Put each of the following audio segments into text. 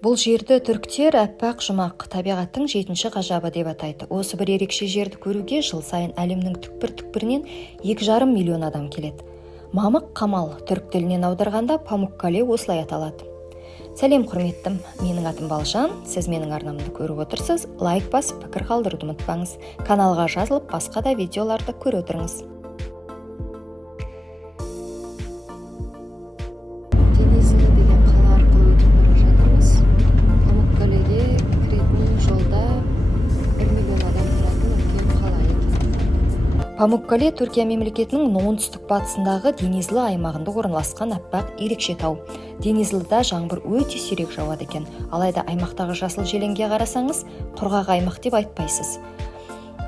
Бұл жерді түріктер әппақ жұмақ табиғаттың жетінші ғажабы деп атайды. Осы бір ерекше жерді көруге жыл сайын әлемнің түкпір-түкпірінен 2,5 миллион адам келеді. Мамық Камал түрік тілінен аударғанда Памуккале осылай аталады. Сәлем құрметтім, менің атым Балжан, сіз менің арнамды көріп отырсыз, лайк басып пікір қалдыруды ұмытпаңыз. Каналға жазылып, басқа да видеоларды көре отырыңыз. Денизли деген қала арқылы өтіп бара жатырмыз. Памуккалеге кіретін жолда 1 миллион адам тұратын үлкен қала екен. Памуккале Түркия мемлекетінің оңтүстік батысындағы Денизли аймағында орналасқан аппақ ерекше тау. Денизліда жаңбыр өте сирек жауады екен. Алайда аймақтағы жасыл желеңге қарасаңыз, құрғақ аймақ деп айтпайсыз.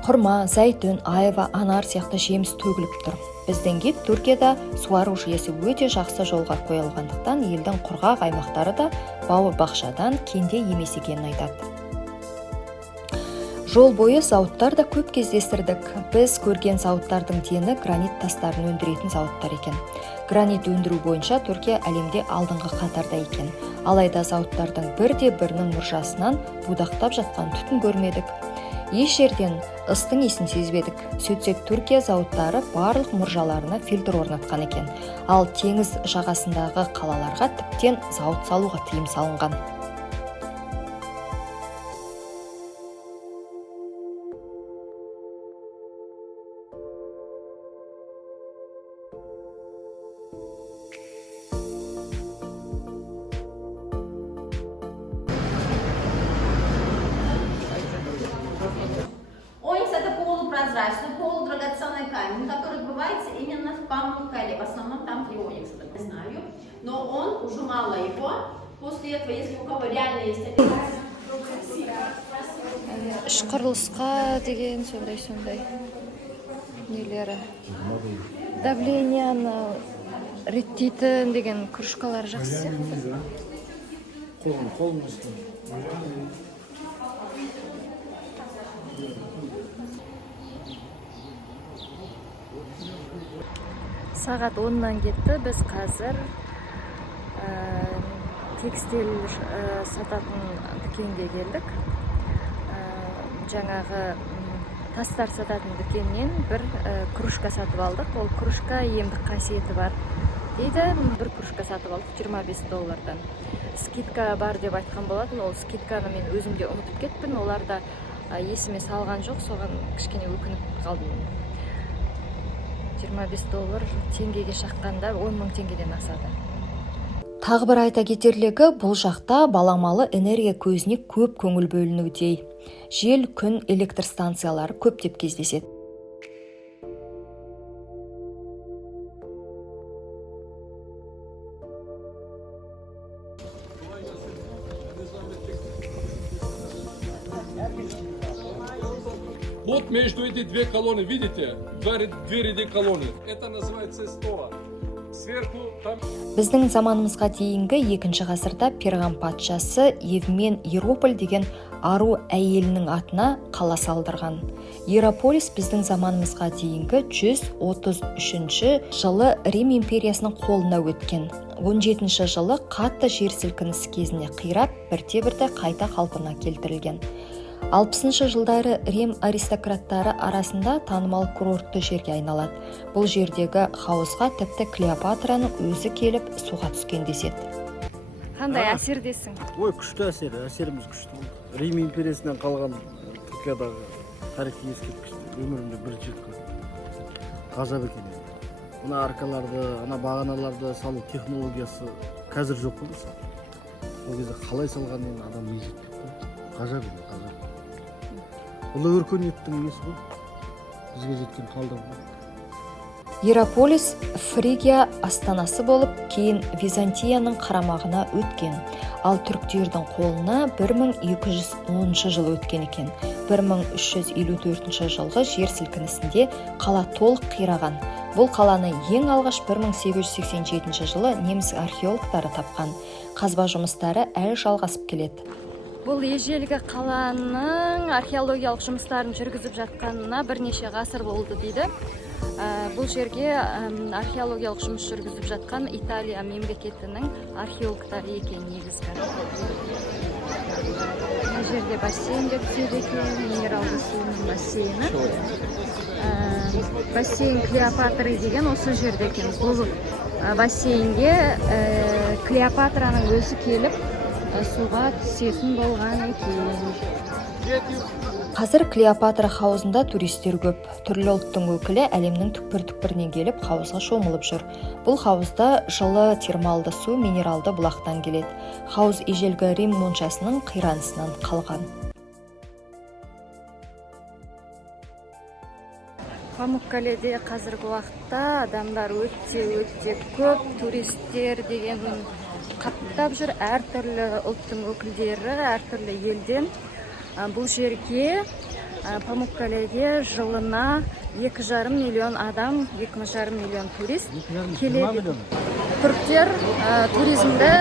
Құрма, зәйтүн, айва, анар сияқты жеміс төгіліп тұр. Бізден кет Түркияда суару жүйесі өте жақсы жолға қойылғандықтан елдің құрғақ аймақтары да бау-бақшадан кенде емес екенін айтады. Жол бойы зауыттар да көп кездестірдік. Біз көрген зауыттардың дені гранит тастарын өндіретін зауыттар екен. Гранит өндіру бойынша Түркия әлемде алдыңғы қатарда екен. Алайда зауыттардың бірде-бірінің мұржасынан будақтап жатқан түтін көрмедік. Еш жерден ыстың иісін сезбедік. Сөйтсек Түркия зауыттары барлық мұржаларына фильтр орнатқан екен. Ал теңіз жағасындағы қалаларға тіптен зауыт салуға тыйым салынған. Прозрачный, полудрагоценный камень, который отбывается именно в Памуккале. В основном там три оникса, так не знаю. Но он ужимала его. После этого, если у кого реально есть... Шқырылысқа деген сондай нелері. Давленияны реттейтін деген кружкалар жақсы сияқты. Қолын Сағат 10-нан кетті, біз қазір текстиль сататын дүкенге келдік. Жаңағы тастар сататын дүкеннен бір кружка сатып алдық. Ол кружка емдік қасиеті бар дейді. Бір кружка сатып алдық $25. Скидка бар деп айтқан болатын. Ол скидканы мен өзімде ұмытып кеттім. Оларда есіме салған жоқ, соған кішкене өкініп қалдым. $25 теңгеге шаққанда 10 мың теңгеден асады. Тағы бір айта кетерлігі, бұл жақта баламалы энергия көзіне көп көңіл бөлінуде. Жел, күн, электр станциялары көптеп кездеседі. Вот между эти две колонны, видите? Две ряды колонны. Это называется стоа. Сверху там... Біздің заманымызға дейінгі 2-ші ғасырда Перғам патшасы Евмен Ерополь деген ару әйелінің атына қала салдырған. Ерополис біздің заманымызға дейінгі 133 жылы Рим империясының қолына өткен. 17-ші жылы қатты жер сілкінісі кезінде қирап, бірте-бірте қайта қалпына келтірілген. 60-шы жылдары Рим аристократтары арасында танымал курортты жерге айналады. Бұл жердегі хауызға тіпті Клеопатраның өзі келіп суға түскен деседі. Қандай әсердесің? Ой, күшті әсеріміз күшті болды. Рим империясынан қалған Түркиядағы тарихи ескерткішті өмірімде бірінші рет көрдім. Ғажап екен. Мына аркаларды, ана бағаналарды салу технологиясы қазір жоқ қой мысалы. Ол кезде қалай салғанын адам не жетпейді. Ғажап екен, ғажап. Бұл өркениеттің несі ғой, бізге жеткен қалдығы. Ерополис Фригия астанасы болып, кейін Византияның қарамағына өткен. Ал түріктердің қолына 1210 жыл өткен екен. 1354 жылғы жер сілкінісінде қала толық қираған. Бұл қаланы ең алғаш 1887 жылы неміс археологтары тапқан. Қазба жұмыстары әлі жалғасып келеді. Бұл ежелгі қаланың археологиялық жұмыстарын жүргізіп жатқанына бірнеше ғасыр болды дейді. Бұл жерге археологиялық жұмыс жүргізіп жатқан Италия мемлекетінің археологтары екен негізгі. Бұл жерде бассейнге түседі екен, минералды суының бассейні. Бассейн Клеопатры деген осы жерде екен. Бұл бассейнге Клеопатраның өзі келіп суға түсетін болған екен. Қазір Клеопатра хаузында туристер көп. Түрлі ұлттың өкілі әлемнің түкпір-түкпірінен келіп хауызға шомылып жүр. Бұл хаузда жылы термалды су минералды бұлақтан келеді. Хауыз ежелгі Рим моншасының қиранысынан қалған. Памуккаледе қазіргі уақытта адамдар өте көп, туристер деген қаптап жүр. Әртүрлі ұлттың өкілдері, әртүрлі елден. Бұл жерге Памуккалеге жылына 2,5 миллион адам, 2,5 миллион турист келеді. Түріктер туризмді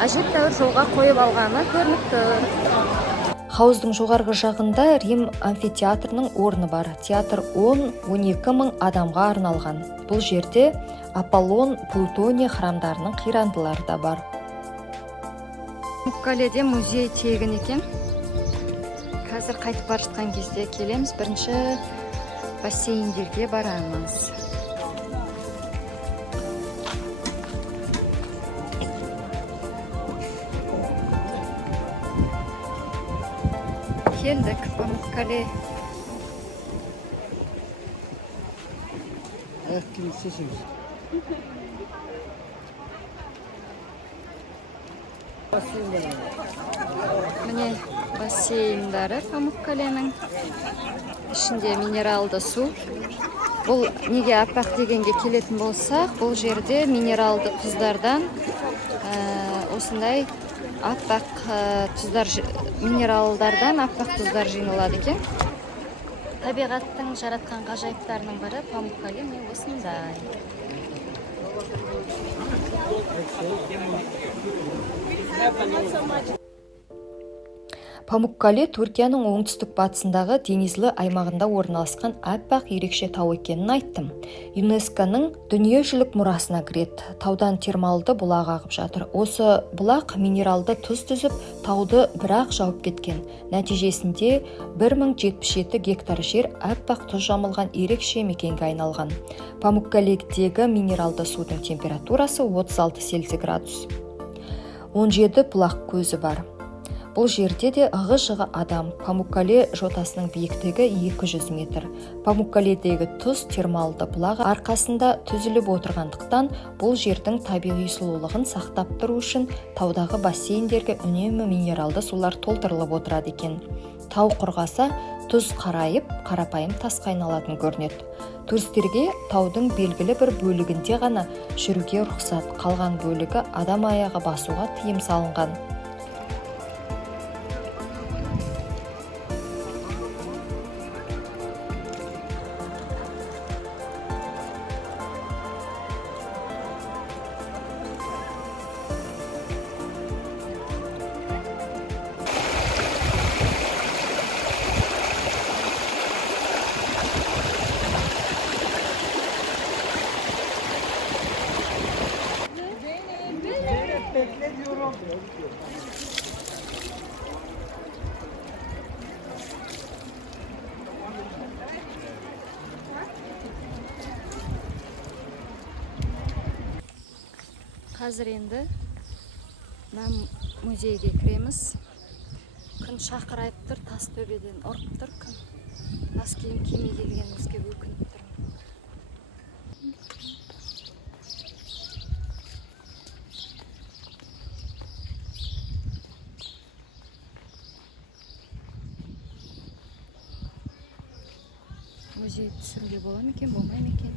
әжептәуір жолға қойып алғаны көрініп тұр. Хауыздың жоғарғы жағында Рим амфитеатрының орны бар. Театр 10-12 мың адамға арналған. Бұл жерде Аполлон, Плутоний храмдарының қирандылары да бар. Памуккаледе музей тегін екен. Қазір қайтып бара жатқан кезде келеміз, бірінші бассейндерге барамыз. Келдік, Памуккале. Аяқ киім істесеңіз. Міне бассейндары Памуккаленің. Ішінде минералды су. Бұл неге аппақ дегенге келетін болсақ, бұл жерде минералды тұздардан осындай аппақ тұздар, минералдардан аппақ тұздар жиналады екен. Табиғаттың жаратқан ғажайыптарының бірі Памуккале осындай. Памуккале Түркияның оңтүстік батысындағы Денизлі аймағында орналасқан аппақ ерекше тау екенін айттым. ЮНЕСКО-ның дүниежүзілік мұрасына кіреді. Таудан термалды бұлақ ағып жатыр. Осы бұлақ минералды тұз түзіп, тауды бір-ақ жауып кеткен. Нәтижесінде 1077 гектар жер аппақ тұз жамылған ерекше мекенге айналған. Памуккаледегі минералды судың температурасы 36 Цельсий градус. 17 бұлақ көзі бар. Бұл жерде де ығы-жығы адам. Памуккале жотасының биіктігі 200 метр. Памуккаледегі тұз термалды бұлақ арқасында түзіліп отырғандықтан бұл жердің табиғи сұлулығын сақтап тұру үшін таудағы бассейндерге үнемі минералды сулар толтырылып отырады екен. Тау құрғаса, тұз қарайып, қарапайым тасқа айналатын көрінеді. Туристерге таудың белгілі бір бөлігінде ғана жүруге рұқсат, қалған бөлігі адам аяғы басуға тыйым салынған. Қазір енді музейге кіреміз. Күн шақырайып тұр, тас төбеден ұрып тұр күн. Бас киім кимей келгенімізге өкініп тұрмын. Музей түсіруге бола ма екен, болмай ма екен?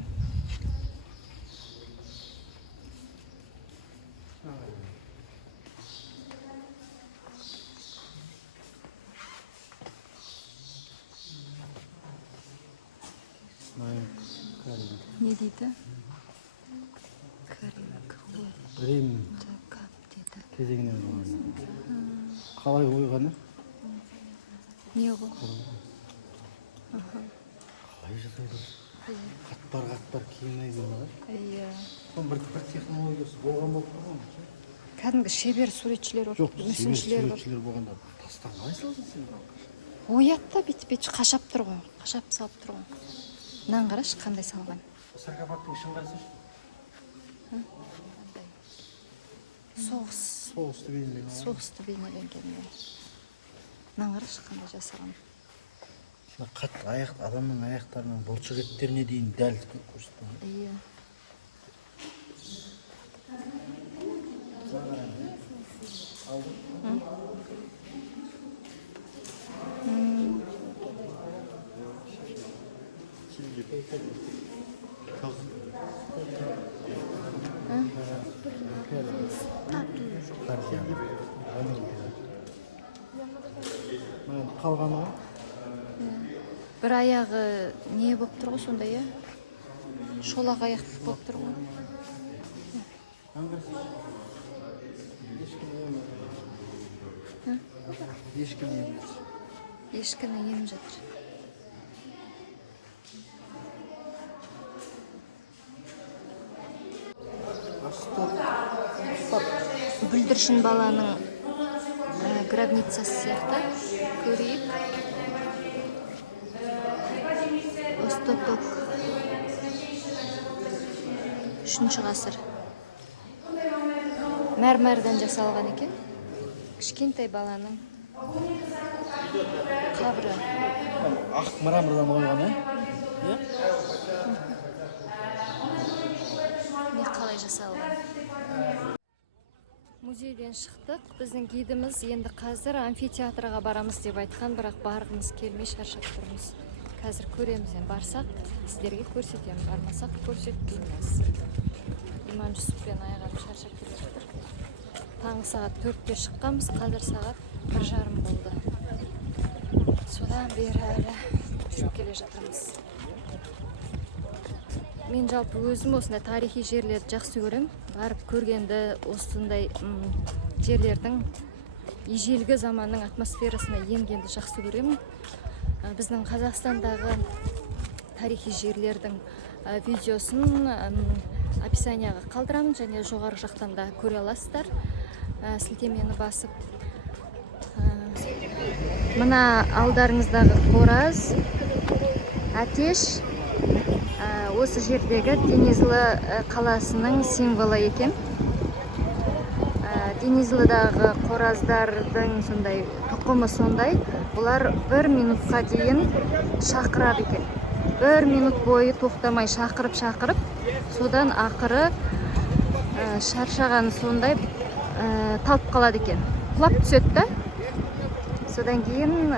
Не дейді? Рим кезеңінен болған. Қалай ойғаны? Не ғой? Қалай жасайды? аттар киймейген да. Иә. Соның бір технологиясы болған болып тұрған. Кәдімгі шебер суретшілер Жоқ, мүсіншілер бар. суретшілер болғанда тастан қалай салдың сен? Оятта бүйтіп қашап тұр ғой. Қашап салып тұр ғой. Мынаны қарашы қандай салған. Саркофагтың ішін қарасайшы. Соғысты бейнеленген. Соғысты бейнеленген. Мынаны қарашы қандай жасаған. Қатты адамның аяқтарының бұлшық еттеріне дейін дәл көрсеткен. Иә. Қалғаны ғой? Бір аяғы не болып тұр ғой сонда, иә? Шолақ аяқ болып тұр ғой. Ешкіні еміп жатыр. Бүлдіршін баланың гробницасы сияқты көрейік. Остоток 3-ші ғасыр. Мәрмәрден жасалған екен. Кішкентай баланың қабірі. Ақ мрамордан ойған, Не қалай жасалған? Музейден шықтық. Біздің гидіміз енді қазір амфитеатрға барамыз деп айтқан, бірақ барғымыз келмей шаршап тұрмыз. Қазір көреміз, барсақ сіздерге көрсетемін, бармасақ көрсетпейміз. Иман Жүсіппен аяғым шаршап келе жатыр. Таңғы сағат 4-те шыққанбыз, қазір сағат 1:30 болды. Содан бері әлі жүріп келе жатырмыз. Мен жалпы өзім осындай тарихи жерлерді жақсы көрем. Барып көргенді, осындай жерлердің ежелгі заманның атмосферасына енгенді жақсы көремін. Біздің Қазақстандағы тарихи жерлердің видеосын описанияға қалдырамын, және жоғары жақтан да көре аласыздар. Сілтемені басып. Мына алдарыңыздағы қораз, әтеш, осы жердегі Денизлы қаласының символы екен. Денизлыдағы қораздардың сондай тұқымы сондай. Бұлар 1 минутқа дейін шақырады екен. 1 минут бойы тоқтамай шақырып, содан ақыры шаршаған сондай талып қалады екен. Құлап түседі да. Содан кейін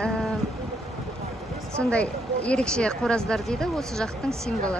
сондай ерекше қораздар дейді, осы жақтың символы.